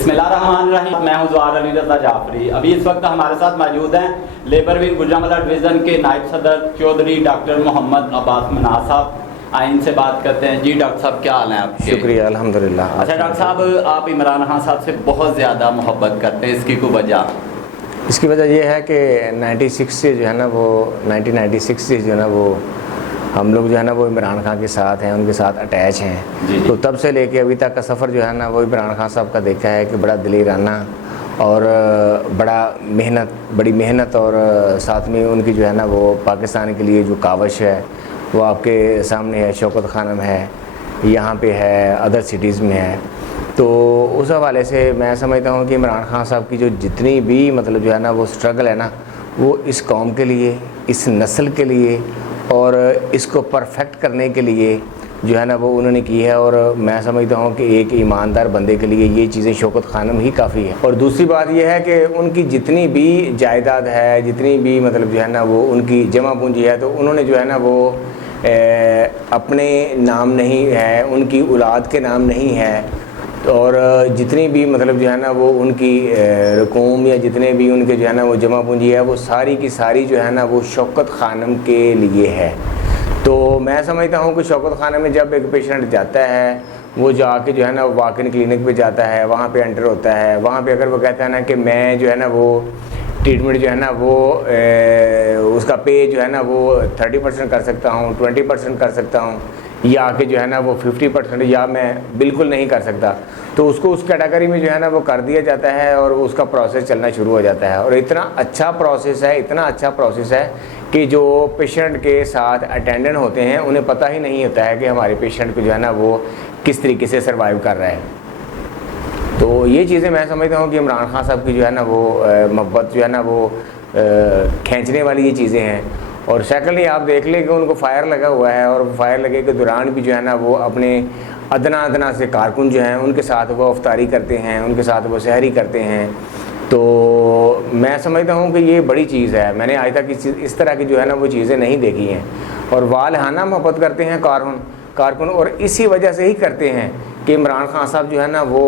बिस्मिल्लाहिर्रहमानिर्रहीम। मैं हूं ज़वार अली रज़ा जाफरी। अभी इस वक्त हमारे साथ मौजूद हैं लेबर विंग गुजरांवाला डिवीज़न के नायब सदर चौधरी डॉक्टर मोहम्मद अब्बास मनास साहब। आइन से बात करते हैं। जी डॉक्टर साहब, क्या हाल है आपके? शुक्रिया, अल्हम्दुलिल्लाह। अच्छा डॉक्टर साहब, आप इमरान खान साहब से बहुत ज़्यादा मोहब्बत करते हैं, इसकी कोई वजह? इसकी वजह यह है कि 96 से जो है ना वो 1996 से जो है ना वो हम लोग जो है ना वो इमरान खान के साथ हैं, उनके साथ अटैच हैं। तो तब से लेके अभी तक का सफ़र जो है ना वो इमरान खान साहब का देखा है कि बड़ा दिलेराना और बड़ी मेहनत और साथ में उनकी जो है ना वो पाकिस्तान के लिए जो काविश है वो आपके सामने है। शौकत खानम है, यहाँ पे है, अदर सिटीज़ में है। तो उस हवाले से मैं समझता हूँ कि इमरान खान साहब की जो जितनी भी मतलब जो है ना वो स्ट्रगल है ना, वो इस कौम के लिए, इस नस्ल के लिए और इसको परफेक्ट करने के लिए जो है ना वो उन्होंने की है। और मैं समझता हूँ कि एक ईमानदार बंदे के लिए ये चीज़ें शौकत खानम ही काफ़ी है। और दूसरी बात यह है कि उनकी जितनी भी जायदाद है, जितनी भी मतलब जो है ना वो उनकी जमा पूंजी है, तो उन्होंने जो है ना वो अपने नाम नहीं है, उनकी औलाद के नाम नहीं है। और जितनी भी मतलब जो है ना वो उनकी रकूम या जितने भी उनके जो है ना वो जमा पूंजी है, वो सारी की सारी जो है ना वो शौकत खानम के लिए है। तो मैं समझता हूँ कि शौकत खानम में जब एक पेशेंट जाता है, वो जाके जो है ना वॉक इन क्लिनिक पे जाता है, वहाँ पे एंटर होता है, वहाँ पे अगर वो कहता है ना कि मैं जो है ना वो ट्रीटमेंट जो है ना वो उसका पे जो है ना वो 30% कर सकता हूँ, 20% कर सकता हूँ, या कि जो है ना वो 50% या मैं बिल्कुल नहीं कर सकता, तो उसको उस कैटेगरी में जो है ना वो कर दिया जाता है और उसका प्रोसेस चलना शुरू हो जाता है। और इतना अच्छा प्रोसेस है, इतना अच्छा प्रोसेस है कि जो पेशेंट के साथ अटेंडेंट होते हैं उन्हें पता ही नहीं होता है कि हमारे पेशेंट को जो है ना वो किस तरीके से सर्वाइव कर रहा है। तो ये चीज़ें मैं समझता हूँ कि इमरान खान साहब की जो है ना वो मोहब्बत जो है ना वो खींचने वाली ये चीज़ें हैं। और सेकंडली आप देख लें कि उनको फायर लगा हुआ है, और फायर लगे के दौरान भी जो है ना वो अपने अदना से कारकुन जो हैं उनके साथ वो अफ्तारी करते हैं, उनके साथ वो सहरी करते हैं। तो मैं समझता हूँ कि ये बड़ी चीज़ है। मैंने आज तक इस तरह की जो है ना वो चीज़ें नहीं देखी हैं। और वालहाना मोहब्बत करते हैं कारकुन, और इसी वजह से ही करते हैं कि इमरान खान साहब जो है ना वो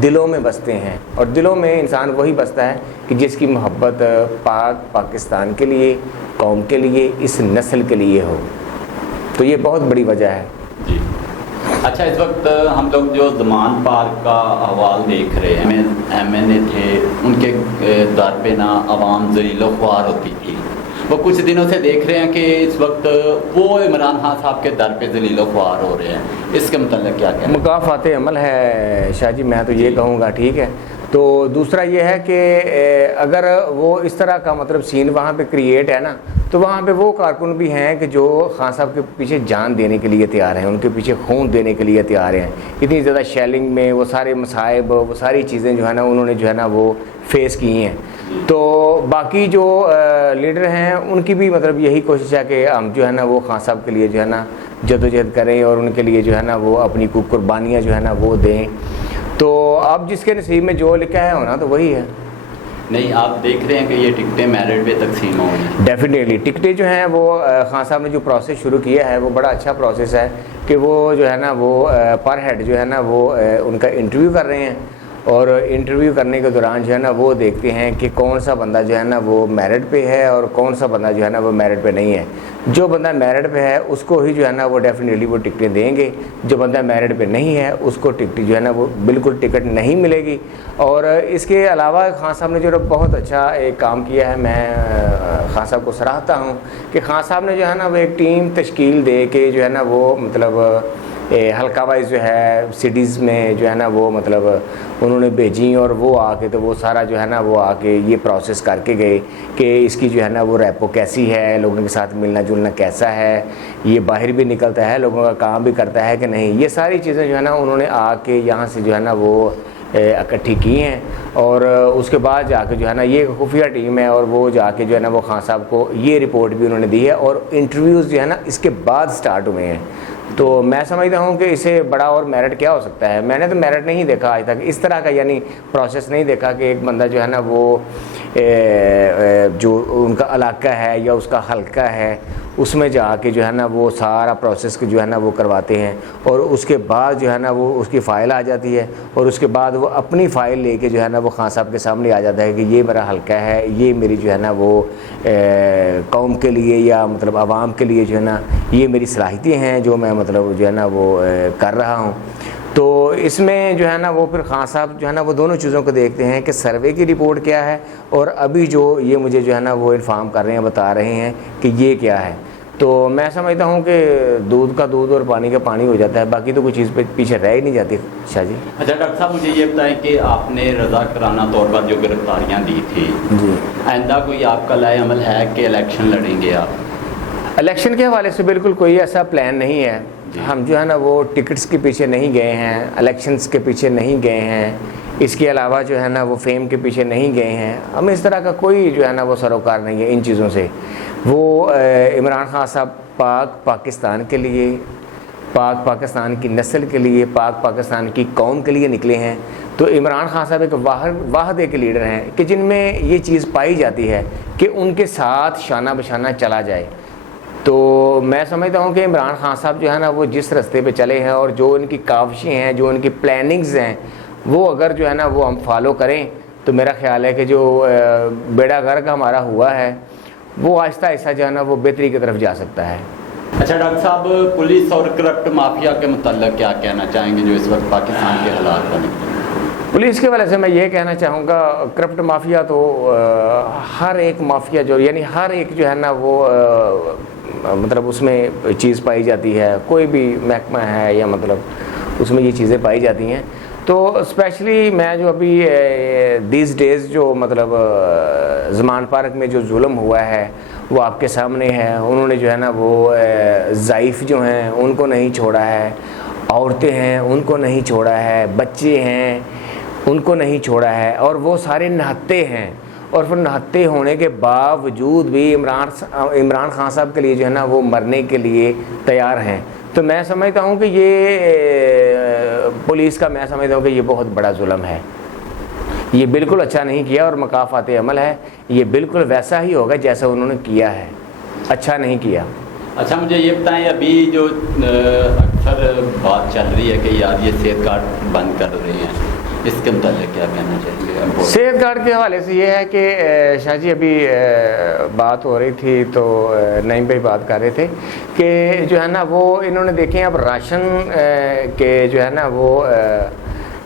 दिलों में बसते हैं। और दिलों में इंसान वही बसता है कि जिसकी मोहब्बत पाकिस्तान के लिए, कौम के लिए, इस नस्ल के लिए हो। तो ये बहुत बड़ी वजह है जी। अच्छा, इस वक्त हम लोग जो ज़मान पार्क का अहवाल देख रहे हैं, MNA थे, उनके दर पे ना आवाम ज़लीलो ख्वार होती थी। वो कुछ दिनों से देख रहे हैं कि इस वक्त वो इमरान खान साहब के दर पे ज़लीलो ख्वार हो रहे हैं। इसके मतलब क्या कहना? मुकाफ़ात अमल है शाह जी, मैं तो ये कहूँगा, ठीक है। तो दूसरा ये है कि अगर वो इस तरह का मतलब सीन वहाँ पे क्रिएट है ना, तो वहाँ पे वो कारकुन भी हैं कि जो खान साहब के पीछे जान देने के लिए तैयार हैं, उनके पीछे खून देने के लिए तैयार हैं। इतनी ज़्यादा शेलिंग में वो सारे मसाइब, वो सारी चीज़ें जो है ना उन्होंने जो है ना वो फेस की हैं। तो बाकी जो लीडर हैं उनकी भी मतलब यही कोशिश है कि हम जो है ना वो खान साहब के लिए जो है ना जदोजहद करें और उनके लिए जो है ना वो अपनी कुर्बानियाँ जो है ना वो दें। तो अब जिसके नसीब में जो लिखा है होना तो वही है। नहीं, आप देख रहे हैं कि ये टिकटें मेरिट पे तकसीम होंगी? डेफिनेटली टिकटें जो हैं वो खान साहब ने जो प्रोसेस शुरू किया है वो बड़ा अच्छा प्रोसेस है कि वो जो है ना वो पर हेड जो है ना वो उनका इंटरव्यू कर रहे हैं। और इंटरव्यू करने के दौरान जो है ना वो देखते हैं कि कौन सा बंदा जो है ना वो मेरिट पे है और कौन सा बंदा जो है ना वो मेरिट पे नहीं है। जो बंदा मेरिट पे है उसको ही जो है ना वो डेफिनेटली वो टिकटें देंगे। जो बंदा मेरिट पे नहीं है उसको टिकट जो है ना वो बिल्कुल टिकट नहीं मिलेगी। और इसके अलावा खान साहब ने जो बहुत अच्छा एक काम किया है, मैं खान साहब को सराहता हूँ कि खान साहब ने जो है ना वो एक टीम तश्कील दे के जो है ना वो मतलब हल्का वाइज जो है सिटीज़ में जो है ना वो मतलब उन्होंने भेजी, और वो आके तो वो सारा जो है ना वो आके ये प्रोसेस करके गए कि इसकी जो है ना वो रेपो कैसी है, लोगों के साथ मिलना जुलना कैसा है, ये बाहर भी निकलता है, लोगों का काम भी करता है कि नहीं। ये सारी चीज़ें जो है ना उन्होंने आके यहाँ से जो है ना वो इकट्ठी की हैं। और उसके बाद जाके जो है ना ये खुफिया टीम है और वो जाके जो है ना वो खान साहब को ये रिपोर्ट भी उन्होंने दी है, और इंटरव्यूज़ जो है ना इसके बाद स्टार्ट हुए हैं। तो मैं समझता हूँ कि इसे बड़ा और मेरिट क्या हो सकता है। मैंने तो मेरिट नहीं देखा आज तक इस तरह का, यानी प्रोसेस नहीं देखा कि एक बंदा जो है ना वो जो उनका इलाका है या उसका हल्का है उसमें जाके जो है ना वो सारा प्रोसेस जो है ना वो करवाते हैं, और उसके बाद जो है ना वो उसकी फ़ाइल आ जाती है, और उसके बाद वो अपनी फ़ाइल लेके जो है ना वो खान साहब के सामने आ जाता है कि ये मेरा हल्का है, ये मेरी जो है ना वो कौम के लिए या मतलब आवाम के लिए जो है ना ये मेरी सलाहियतें हैं जो मैं मतलब जो है ना वो कर रहा हूँ। तो इसमें जो है ना वो फिर खान साहब जो है ना वो दोनों चीज़ों को देखते हैं कि सर्वे की रिपोर्ट क्या है और अभी जो ये मुझे जो है ना वो इन्फॉर्म कर रहे हैं, बता रहे हैं कि ये क्या है। तो मैं समझता हूँ कि दूध का दूध और पानी का पानी हो जाता है, बाकी तो कोई चीज़ पे पीछे रह ही नहीं जाती। शाह जी। अच्छा डॉक्टर साहब, मुझे ये बताएं कि आपने रज़ाकाराना तौर पर जो गिरफ्तारियाँ दी थी जी, आइंदा कोई आपका लाए अमल है कि इलेक्शन लड़ेंगे आप? इलेक्शन के हवाले से बिल्कुल कोई ऐसा प्लान नहीं है। हम जो है ना वो टिकट्स के पीछे नहीं गए हैं, इलेक्शंस के पीछे नहीं गए हैं, इसके अलावा जो है ना वो फेम के पीछे नहीं गए हैं। हम इस तरह का कोई जो है ना वो सरोकार नहीं है इन चीज़ों से। वो इमरान खान साहब पाकिस्तान के लिए, पाकिस्तान की नस्ल के लिए, पाकिस्तान की कौम के लिए निकले हैं। तो इमरान खान साहब एक वाहद एक लीडर हैं कि जिनमें ये चीज़ पाई जाती है कि उनके साथ शाना बशाना चला जाए। तो मैं समझता हूँ कि इमरान खान साहब जो है ना वो जिस रास्ते पे चले हैं और जो इनकी काविशें हैं, जो इनकी प्लानिंग्स हैं, वो अगर जो है ना वो हम फॉलो करें तो मेरा ख्याल है कि जो बेड़ा गर्क हमारा हुआ है वो आहिस्ता आहिस्ता जो है ना वो बेहतरी की तरफ जा सकता है। अच्छा डॉक्टर साहब, पुलिस और करप्ट माफिया के मतलब क्या कहना चाहेंगे जो इस वक्त पाकिस्तान के हालात बने? पुलिस के वजह से मैं ये कहना चाहूँगा, करप्ट माफिया तो हर एक माफिया जो यानी हर एक जो है ना वो मतलब उसमें चीज़ पाई जाती है, कोई भी महकमा है या मतलब उसमें ये चीज़ें पाई जाती हैं। तो स्पेशली मैं जो अभी दीज डेज़ जो मतलब ज़मान पार्क में जो जुल्म हुआ है वो आपके सामने है। उन्होंने जो है ना वो ज़ाइफ़ जो हैं उनको नहीं छोड़ा है, औरतें हैं उनको नहीं छोड़ा है, बच्चे हैं उनको नहीं छोड़ा है, और वो सारे नहत्ते हैं। और फिर नहत्ते होने के बावजूद भी इमरान खान साहब के लिए जो है ना वो मरने के लिए तैयार हैं। तो मैं समझता हूँ कि ये पुलिस का, मैं समझता हूँ कि ये बहुत बड़ा जुल्म है। ये बिल्कुल अच्छा नहीं किया और मकाफ़ात अमल है, ये बिल्कुल वैसा ही होगा जैसा उन्होंने किया है, अच्छा नहीं किया। अच्छा मुझे ये बताएं, अभी जो अक्सर बात चल रही है कि यार ये सेहत कार्ड बंद कर रहे हैं, इसके मतलब क्या कहना चाहिए? सेहत कार्ड के हवाले से ये है कि शाह जी अभी बात हो रही थी तो नईम भाई बात कर रहे थे कि जो है ना वो इन्होंने देखें अब राशन के जो है ना वो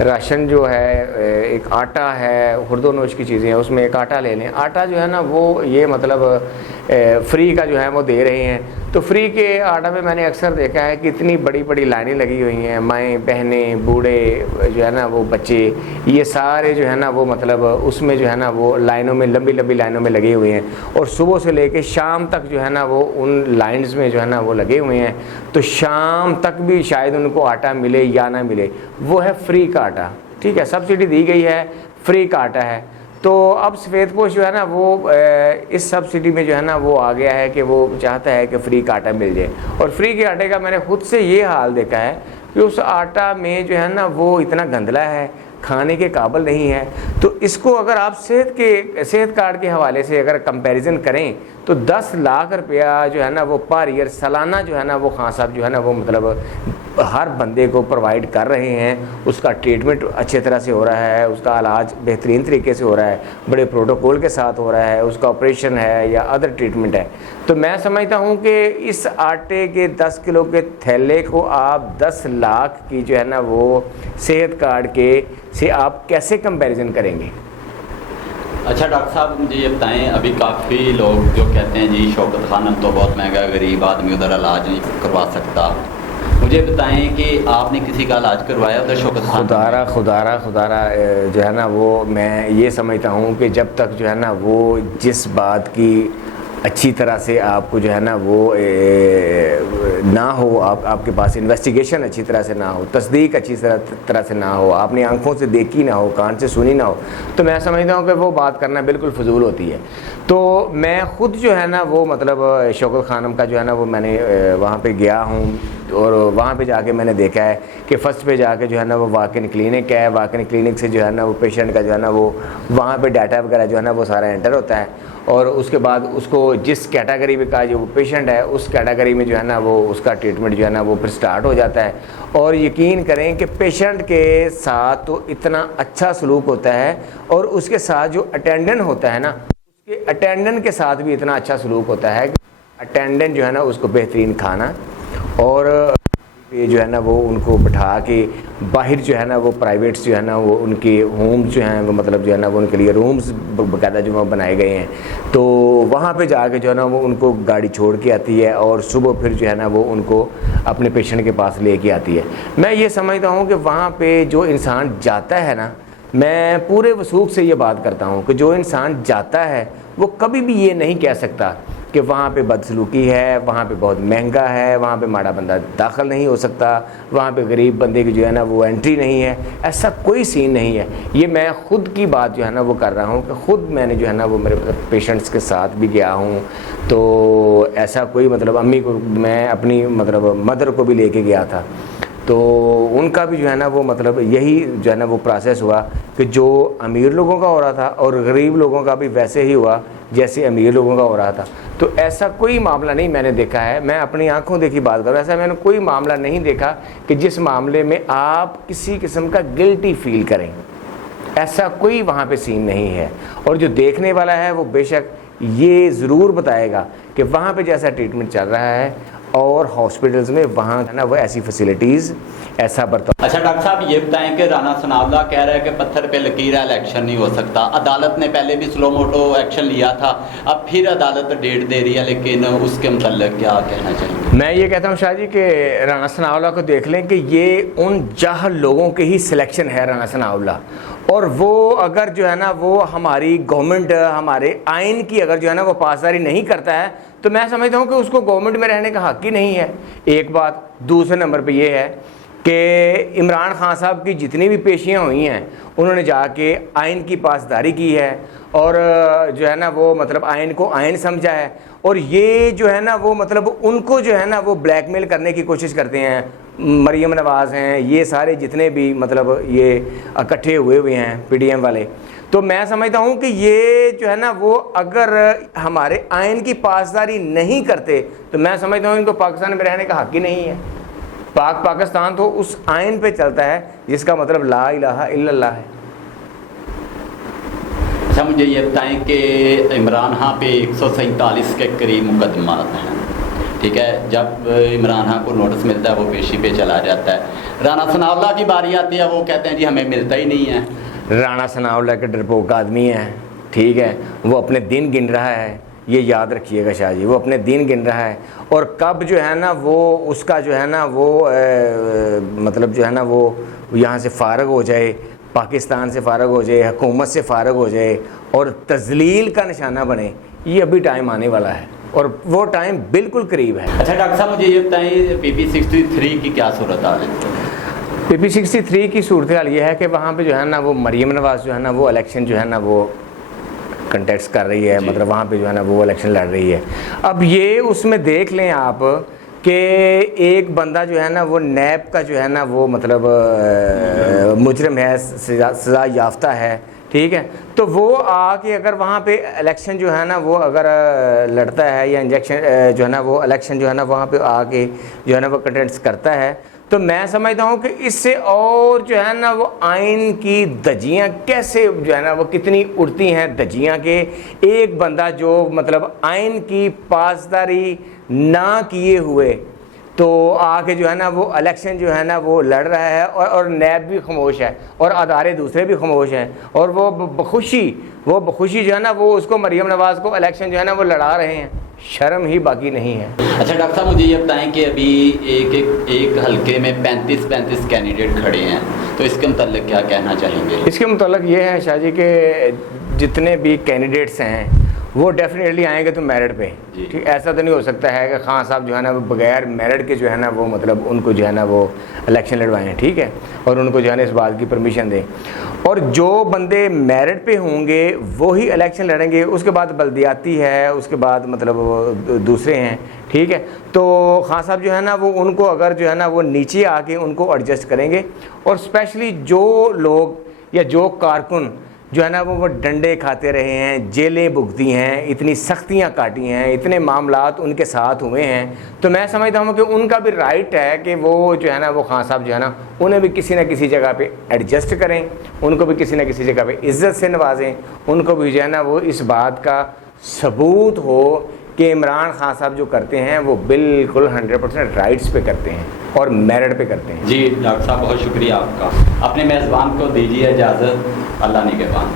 राशन जो है एक आटा है, खुर्दोनोश की चीज़ें हैं, उसमें एक आटा ले लें। आटा जो है ना वो ये मतलब फ्री का जो है वो दे रहे हैं। तो फ्री के आटा में मैंने अक्सर देखा है कि इतनी बड़ी बड़ी लाइनें लगी हुई हैं, माएँ बहनें बूढ़े जो है ना वो बच्चे, ये सारे जो है ना वो मतलब उसमें जो है ना वो लाइनों में, लंबी लंबी लाइनों में लगे हुए हैं, और सुबह से लेके शाम तक जो है ना वो उन लाइन्स में जो है ना वो लगे हुए हैं। तो शाम तक भी शायद उनको आटा मिले या ना मिले, वो है फ्री का आटा, ठीक है, सब्सिडी दी गई है, फ्री का आटा है। तो अब सफ़ेदपोश जो है ना वो इस सब्सिडी में जो है ना वो आ गया है कि वो चाहता है कि फ्री का आटा मिल जाए। और फ्री के आटे का मैंने खुद से ये हाल देखा है कि उस आटा में जो है ना वो इतना गंदला है, खाने के काबिल नहीं है। तो इसको अगर आप सेहत कार्ड के हवाले से अगर कंपैरिजन करें तो 10 लाख रुपया जो है ना वो पर ईयर सालाना जो है ना वो खान साहब जो है ना वो मतलब हर बंदे को प्रोवाइड कर रहे हैं। उसका ट्रीटमेंट अच्छे तरह से हो रहा है, उसका इलाज बेहतरीन तरीके से हो रहा है, बड़े प्रोटोकॉल के साथ हो रहा है, उसका ऑपरेशन है या अदर ट्रीटमेंट है। तो मैं समझता हूँ कि इस आटे के 10 किलो के थैले को आप 10 लाख की जो है ना वो सेहत कार्ड के से आप कैसे कंपैरिजन करेंगे? अच्छा डॉक्टर साहब मुझे ये बताएं, अभी काफ़ी लोग जो कहते हैं जी शौकत खानम तो बहुत महंगा, गरीब आदमी उधर इलाज नहीं करवा सकता। मुझे बताएं कि आपने किसी का इलाज करवाया उधर शौकत खानम? खुदारा जो है ना वो मैं ये समझता हूँ कि जब तक जो है ना वो जिस बात की अच्छी तरह से आपको जो है ना वो ना हो, आपके पास इन्वेस्टिगेशन अच्छी तरह से ना हो, तस्दीक अच्छी तरह से ना हो, आपने आंखों से देखी ना हो, कान से सुनी ना हो, तो मैं समझता हूँ कि वो बात करना बिल्कुल फजूल होती है। तो मैं ख़ुद जो है ना वो मतलब शौकत खानम का जो है ना वो मैंने वहाँ पे गया हूँ, और वहाँ पे जाके मैंने देखा है कि फ़र्स्ट पे जाके जो है ना वो वॉक-इन क्लिनिक है, वॉक-इन क्लिनिक से जो है ना वो पेशेंट का जो है ना वो वहाँ पे डाटा वगैरह जो है ना वो सारा एंटर होता है, और उसके बाद उसको जिस कैटेगरी में का जो पेशेंट है उस कैटेगरी में जो है ना वो उसका ट्रीटमेंट जो है ना वो फिर स्टार्ट हो जाता है। और यकीन करें कि पेशेंट के साथ तो इतना अच्छा सलूक होता है, और उसके साथ जो अटेंडेंट होता है ना उसके अटेंडेंट के साथ भी इतना अच्छा सलूक होता है। अटेंडेंट जो है ना उसको बेहतरीन खाना, और ये जो है ना वो उनको बिठा के बाहर जो है ना वो प्राइवेट्स जो है ना वो उनके होम्स जो हैं वो मतलब जो है ना वो उनके लिए रूम्स बाकायदा जो बनाए गए हैं, तो वहाँ पे जाके जो है ना वो उनको गाड़ी छोड़ के आती है और सुबह फिर जो है ना वो उनको अपने पेशेंट के पास लेके आती है। मैं ये समझता हूँ कि वहाँ पे जो इंसान जाता है ना, मैं पूरे वसूख से ये बात करता हूँ कि जो इंसान जाता है वो कभी भी ये नहीं कह सकता कि वहाँ पे बदसलूकी है, वहाँ पे बहुत महंगा है, वहाँ पे माड़ा बंदा दाखिल नहीं हो सकता, वहाँ पे गरीब बंदे की जो है ना वो एंट्री नहीं है। ऐसा कोई सीन नहीं है। ये मैं ख़ुद की बात जो है ना वो कर रहा हूँ कि ख़ुद मैंने जो है ना वो मेरे पेशेंट्स के साथ भी गया हूँ, तो ऐसा कोई मतलब अम्मी को मैं अपनी मतलब मदर को भी लेके गया था, तो उनका भी जो है ना वो मतलब यही जो है ना वो प्रोसेस हुआ कि जो अमीर लोगों का हो रहा था और गरीब लोगों का भी वैसे ही हुआ जैसे अमीर लोगों का हो रहा था। तो ऐसा कोई मामला नहीं मैंने देखा है, मैं अपनी आंखों देखी बात कर रहा हूँ, ऐसा मैंने कोई मामला नहीं देखा कि जिस मामले में आप किसी किस्म का गिल्टी फील करें। ऐसा कोई वहाँ पे सीन नहीं है। और जो देखने वाला है वो बेशक ये ज़रूर बताएगा कि वहाँ पे जैसा ट्रीटमेंट चल रहा है और हॉस्पिटल्स में वहाँ ना वो ऐसी फैसिलिटीज़ ऐसा बर्ताव। अच्छा डॉक्टर साहब ये बताएं कि राना सनाउल्लाह कह रहा है कि पत्थर पे लकीर है, इलेक्शन नहीं हो सकता। अदालत ने पहले भी स्लो मोटो एक्शन लिया था, अब फिर अदालत डेट दे रही है, लेकिन उसके मतलब क्या कहना चाहेंगे? मैं ये कहता हूँ शाह जी कि राना सनाउल्लाह को देख लें कि ये उन जाहल लोगों के ही सिलेक्शन है राना सनाउल्लाह, और वो अगर जो है ना वो हमारी गवर्नमेंट हमारे आइन की अगर जो है ना वो पासदारी नहीं करता है तो मैं समझता हूँ कि उसको गवर्नमेंट में रहने का हक़ ही नहीं है। एक बात। दूसरे नंबर पे ये है कि इमरान खान साहब की जितनी भी पेशियाँ हुई हैं उन्होंने जाके आइन की पासदारी की है और जो है ना वो मतलब आइन को आइन समझा है, और ये जो है ना वो मतलब उनको जो है ना वो ब्लैकमेल करने की कोशिश करते हैं। मरियम नवाज़ हैं, ये सारे जितने भी मतलब ये इकट्ठे हुए हैं पीडीएम वाले, तो मैं समझता हूँ कि ये जो है ना वो अगर हमारे आइन की पासदारी नहीं करते तो मैं समझता हूँ इनको पाकिस्तान में रहने का हक़ ही नहीं है। पाकिस्तान तो उस आइन पे चलता है जिसका मतलब ला इलाहा इल्लल्लाह है। अच्छा मुझे ये बताएं कि इमरान खां पे 147 के करीब मुकदमा हैं, ठीक है। जब इमरान खां को नोटिस मिलता है वो पेशी पे चला जाता है। राना सनाउल्लाह की बारी आती है, वो कहते हैं जी हमें मिलता ही नहीं है। राना सनाउल्लाह के डरपोक आदमी है, ठीक है, वो अपने दिन गिन रहा है, ये याद रखिएगा शाह जी, वो अपने दिन गिन रहा है, और कब जो है ना वो उसका जो है ना वो मतलब जो है ना वो यहाँ से फ़ारग हो जाए, पाकिस्तान से फ़ारग हो जाए, हुकूमत से फ़ारग हो जाए और तज़लील का निशाना बने, ये अभी टाइम आने वाला है और वो टाइम बिल्कुल करीब है। अच्छा डॉक्टर साहब मुझे ये बताएं PP63 की क्या सूरत हाल है? PP63 की सूरत हाल ये है कि वहाँ पे जो है ना वो मरियम नवाज़ जो है ना वो इलेक्शन जो है ना वो कंटेस्ट कर रही है, मतलब वहाँ पे जो है ना वो इलेक्शन लड़ रही है। अब ये उसमें देख लें आप कि एक बंदा जो है ना वो नैब का जो है ना वो मतलब मुजरिम है, सज़ा याफ्ता है, ठीक है, तो वो आके अगर वहाँ पे इलेक्शन जो है ना वो अगर लड़ता है या इंजेक्शन जो है ना वो इलेक्शन जो है ना वहाँ पे आके जो है ना वो कंटेस्ट करता है, तो मैं समझता हूँ कि इससे और जो है ना वो आइन की धज्जियाँ कैसे जो है ना वो कितनी उड़ती हैं धज्जियाँ के एक बंदा जो मतलब आइन की पासदारी ना किए हुए तो आके जो है ना वो इलेक्शन जो है ना वो लड़ रहा है, और नैब भी खामोश है और अदारे दूसरे भी खामोश हैं, और वो बखुशी जो है ना वो उसको मरियम नवाज़ को इलेक्शन जो है ना वो लड़ा रहे हैं। शर्म ही बाकी नहीं है। अच्छा डॉक्टर साहब मुझे ये बताएं कि अभी एक हल्के में 35 कैंडिडेट खड़े हैं, तो इसके मतलब क्या कहना चाहेंगे? इसके मतलब ये है शाह जी के जितने भी कैंडिडेट्स हैं वो डेफिनेटली आएंगे तो मेरिट पे। जी। ठीक, ऐसा तो नहीं हो सकता है कि खान साहब जो है ना वो बगैर मेरिट के जो है ना वो मतलब उनको जो है ना वो इलेक्शन लड़वाएं, ठीक है, और उनको जो है ना इस बात की परमिशन दें। और जो बंदे मेरिट पे होंगे वो ही इलेक्शन लड़ेंगे, उसके बाद बल्दियाती है, उसके बाद मतलब वो दूसरे हैं, ठीक है। तो खान साहब जो है ना वो उनको अगर जो है ना वो नीचे आके उनको एडजस्ट करेंगे, और स्पेशली जो लोग या जो कारकुन जो है ना वो डंडे खाते रहे हैं, जेलें भुगती हैं, इतनी सख्तियां काटी हैं, इतने मामलात उनके साथ हुए हैं, तो मैं समझता हूँ कि उनका भी राइट है कि वो जो है ना वो खान साहब जो है ना उन्हें भी किसी न किसी जगह पे एडजस्ट करें, उनको भी किसी न किसी जगह पे इज़्ज़त से नवाजें, उनको भी जो है ना वो इस बात का सबूत हो कि इमरान खान साहब जो करते हैं वो बिल्कुल 100% राइट्स पे करते हैं और मेरिट पे करते हैं। जी डॉक्टर साहब, बहुत शुक्रिया आपका। अपने मेज़बान को दीजिए इजाज़त। अल्लाह निगहबान।